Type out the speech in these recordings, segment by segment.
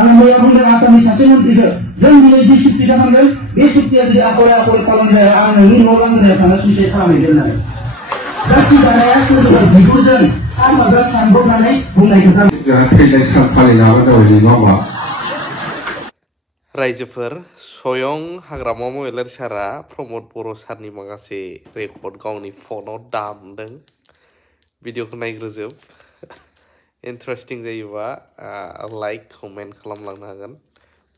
मैया बुंदों आसामनि सासे मन्थ्रिखौ जों दिनै जि सुक्ति खालामदों बे सुक्तिया जुदि आखले आखले पालन जाया आं नोंनि न' बांगोनायाव थांना सुइसाइड खालामहैगोन होननानै जाथि दानाया सोरबा बिगुरजों सानजाजों सानब्रबनानै बुंनाय खोथा थैनाय सान फालिनायाबो दावैनि नङा होमबा रायजोफोर स्वयं हाग्रामा महिलार सारा प्रमद बर' सारनि माखासे रेकर्ड गावनि फनाव दामदों भिडिअखौ नायग्रोजोब इन्टारेस्टिं जायोबा लाइक कमेन्ट खालामलांनो हागोन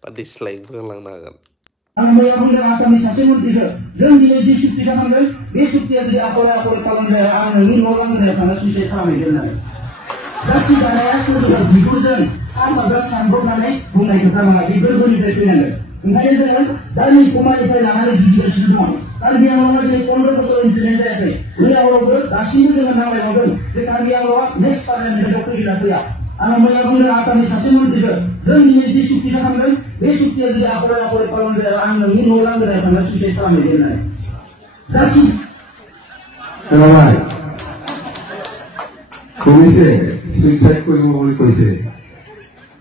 बा डिसलाइकबो होलांनो हागोन मैया बुंदों आसामनि सासे मन्थ्रिखौ जों दिनै जि सुक्ति खालामदों बे सुक्तिया जुदि आखले आखले पालन जाया आं नोंनि न' बांगोनायाव थांना सुइसाइड खालामहैगोन होननानै जाथि दानाया सोरबा बिगुरजों सानजाजों सानब्रबनानै बुंनाय खोथा नङा बे गोरबोनिफ्राय फैनांगोन ओंखायनो जोङो दा नै कमानिफ्राय लानानै जुजिगासिनो दङ कार्बि आंलंआ दिनै 15 बोसोर उन्दुनाय जायाखै बे आवलावबो दासिमबो जोङो नांलायबावदों जे कार्बि आंलंआ नेक्स्ट पार्लामेन्टआव फैगोन फैया आं मैया बुंदों आसामनि सासे मन्थ्रिखौ जों दिनै जि सुक्ति खालामदों बे सुक्तिया जुदि आखले आखले पालन जाया आं नोंनि न' बांगोनायाव थांना सुइसाइड खालामहैगोन होननानै जाथि खोनाबाय কৈছে সুইসাইড কৰিব বুলি কৈছে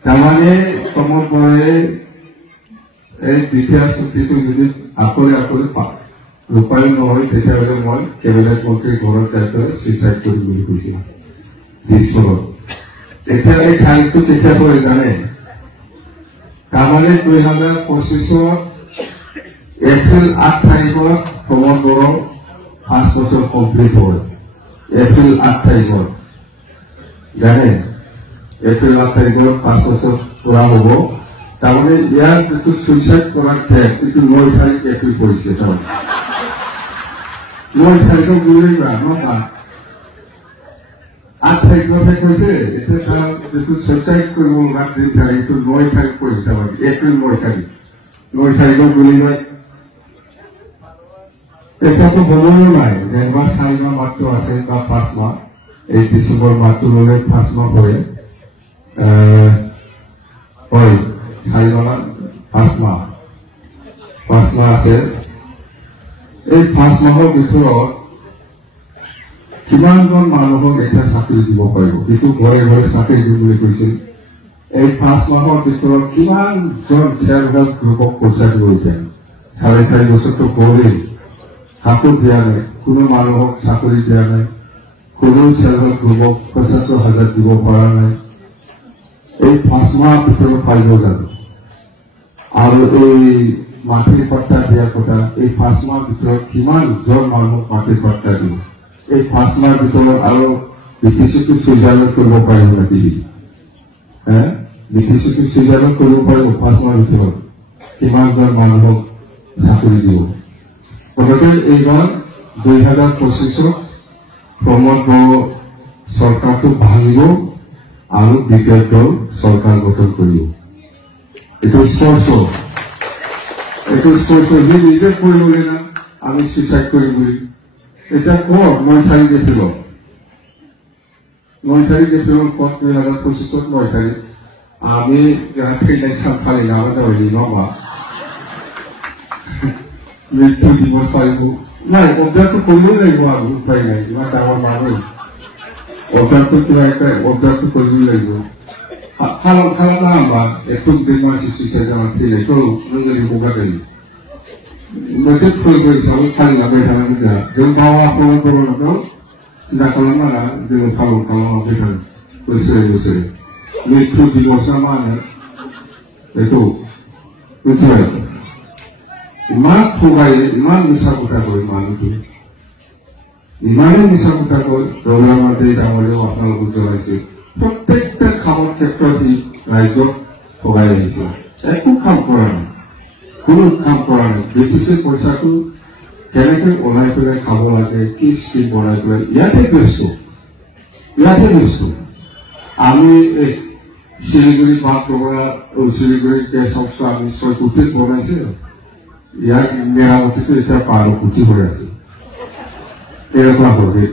তাৰমানে প্ৰমোদ বৰাই এই দ্বিতীয় চুক্তিটো যদি আকলে আকলে ৰূপায়ণ নহয় তেতিয়াহ'লে মই কেবিনেট মন্ত্ৰীৰ ঘৰত যাই সুইসাইড কৰিম বুলি কৈছিল দিছপুৰত এতিয়া এই ঠাইটো কেতিয়া পৰে জানে তাৰমানে 2025 এপ্ৰিল 8 তাৰিখত প্ৰমোদ বড়ো 5 বছৰ কমপ্লিট হ'ল এপ্ৰিল 8 তাৰিখত জানে এপ্ৰিল 8 তাৰিখত 5 বছৰ পুৰা হ'ব তাৰমানে ইয়াৰ যিটো সুইচাইড কৰাৰ ঠেক এইটো 9 তাৰিখ এপ্ৰিল পৰিছে তাৰমানে 9 তাৰিখত গুৰিবা নকা 8 তাৰিখতহে কৈছে এতিয়া তাৰ যিটো সুইচাইড কৰিব লগা দিন তাৰিখটো 9 তাৰিখ পৰিছে তাৰমানে এপ্ৰিল 9 তাৰিখত গুৰিবা এটাতো বনোৱা নাই একবাৰ 4 মাহ মাত্ৰ আছে বা 5 মাহ এই ডিসেম্বর মাহটো ললে 5 মাহ পরে হয় 4 মাহ 5 মাহ আছে এই 5 মাহৰ ভিতৰত কিমানজন মানুহক এটা চাকৰি দিব পাৰিব কিন্তু ঘৰে ঘৰে চাকৰি দিব বুলি কৈছিল এই 5 মাহৰ ভিতৰত কিমানজন চেয়াৰ হেল্প গ্ৰুপক পইচা দিব এতিয়া 4.5 বছৰটো গ'লেই হাতত দিয়া নাই কোনো মানুহক চাকৰি দিয়া নাই কোনো চেয়াৰ গ্ৰুপক 75,000 দিব পৰা নাই এই 5 মাহ ভিতৰত পাৰিব জানো আৰু এই মাটিৰ পট্টা দিয়া কথা এই 5 মাহ ভিতৰত কিমানজন মানুহক মাটিৰ পট্টা দিব এই 5 মাহ ভিতৰত আৰু বিটিচিটো সুইজাৰলেণ্ড কৰিব পাৰিব নেকি বিটিচিটো সুইজাৰলেণ্ড কৰিব পাৰিব 5 মাহ ভিতৰত কিমানজন মানুহক চাকৰি দিব গতিকে এইবাৰ 2025 প্ৰমোদ বড়ো চৰকাৰটো ভাঙিব আৰু বিজেপি দল চৰকাৰ গঠন কৰিব এইটো স্পষ্ট সি নিজে কৰিবলৈ না আমি সুইচাইড কৰিম বুলি এতিয়া কত 9 তাৰিখ এপ্ৰিল কত 2025 9 তাৰিখ আমি থৈনাই सान फालिनायाबो दावैनि नङा होमबा মৃত্যু দিবস পাৰিব নাই অভ্যাসটো কৰিবই লাগিব আৰু উপায় নাই ইমান ডাঙৰ মানুহ অভ্যাসটো কিবা এটা অভ্যাসটো কৰিবই লাগিব খালামা একটু দিনমান সুইচাইড থৈনাयखौ नों ओरै हगारजायो मोनसे फोरबो हिसाबै फालिलांबाय थानांगौ जों गावआ प्रमोद बर'खौ सिन्था खालामनाङा जोङो पालन खालामलांबाय थागोन बोसोरे मृत्यु दिबसआ मा होनो बेखौ मिथिबाय ইমান থগায়ে ইমান মিছা কথা কয় মানুহটো ইমানেই মিছা কথা কয় ৰঘুৰামাতে ডাঙৰীয়াও আপোনালোকক জনাইছে প্ৰত্যেকটা কামৰ ক্ষেত্ৰত সি ৰাইজক থগাই আহিছে একো কাম কৰা নাই কোনো কাম কৰা নাই ব্ৰিটিছে পইচাটো কেনেকৈ ওলাই পেলাই খাব লাগে কি স্কিম বনাই পেলাই ইয়াতে ব্যস্ত আমি শিলিগুৰি বাট বগৰা শিলিগুৰি গেছ হাউচটো আমি 6 কোটি বনাইছে ইয়াৰ মেৰামতিটো এতিয়া 12 কোটি হৈ আছে এৰকম হবে